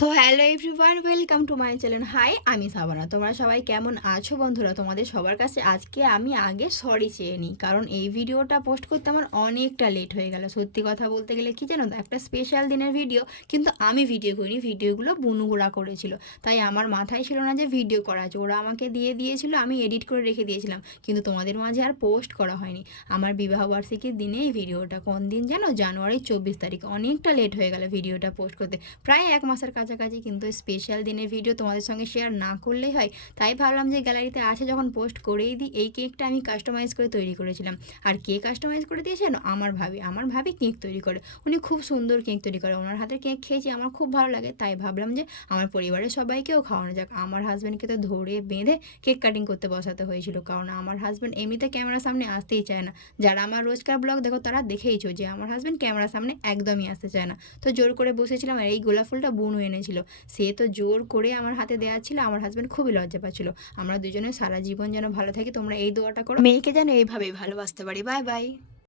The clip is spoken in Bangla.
তো hello everyone, welcome to my channel. Hi, আমি সাবানা। তোমরা সবাই কেমন আছো বন্ধুরা? তোমাদের সবার কাছে আজকে আমি আগে সরি চেয়ে নিই, কারণ এই ভিডিওটা পোস্ট করতে আমার অনেকটা লেট হয়ে গেল। সত্যি কথা বলতে গেলে কি জানো তো, একটা স্পেশাল দিনের ভিডিও, কিন্তু আমি ভিডিও করিনি, ভিডিওগুলো বুনুগুড়া করেছিল। তাই আমার মাথায় ছিল না যে ভিডিও করা আছে, ওরা আমাকে দিয়ে দিয়েছিল, আমি এডিট করে রেখে দিয়েছিলাম, কিন্তু তোমাদের মাঝে আর পোস্ট করা হয়নি। আমার বিবাহবার্ষিকীর দিনে এই ভিডিওটা, কোন দিন জানো? জানুয়ারির 24 তারিখ। অনেকটা লেট হয়ে গেল ভিডিওটা পোস্ট করতে, প্রায় 1 মাসের কাছাকাছি। কিন্তু স্পেশাল দিনের ভিডিও তোমাদের সঙ্গে শেয়ার না করলেই হয়, তাই ভাবলাম যে গ্যালারিতে আছে যখন পোস্ট করেই দিই। এই কেকটা আমি কাস্টমাইজ করে তৈরি করেছিলাম। আর কে কাস্টমাইজ করে দিয়েছেন? আমার ভাবি কেক তৈরি করে। উনি খুব সুন্দর কেক তৈরি করে, ওনার হাতের কেক খেয়েছি, আমার খুব ভালো লাগে। তাই ভাবলাম যে আমার পরিবারের সবাইকেও খাওয়ানো যাক। আমার হাজব্যান্ডকে তো ধরে বেঁধে কেক কাটিং করতে বসাতে হয়েছিল, কারণ আমার হাজব্যান্ড এমনিতে ক্যামেরার সামনে আসতেই চায় না। যারা আমার রোজকার ব্লগ দেখো তারা দেখেইছো যে আমার হাজব্যান্ড ক্যামেরার সামনে একদমই আসতে চায় না। তো জোর করে বসেছিলাম, আর এই গোলাপ ফুলটা বুনু এনেছিল, সে তো জোর করে আমার হাতে দেওয়া ছিল। আমার হাজব্যান্ড খুবই লজ্জা পাচ্ছিল। আমরা দুজনে সারা জীবন যেন ভালো থাকি, তোমরা এই দোয়াটা করো, মেয়েকে যেন এইভাবেই ভালোবাসতে পারি। Bye bye.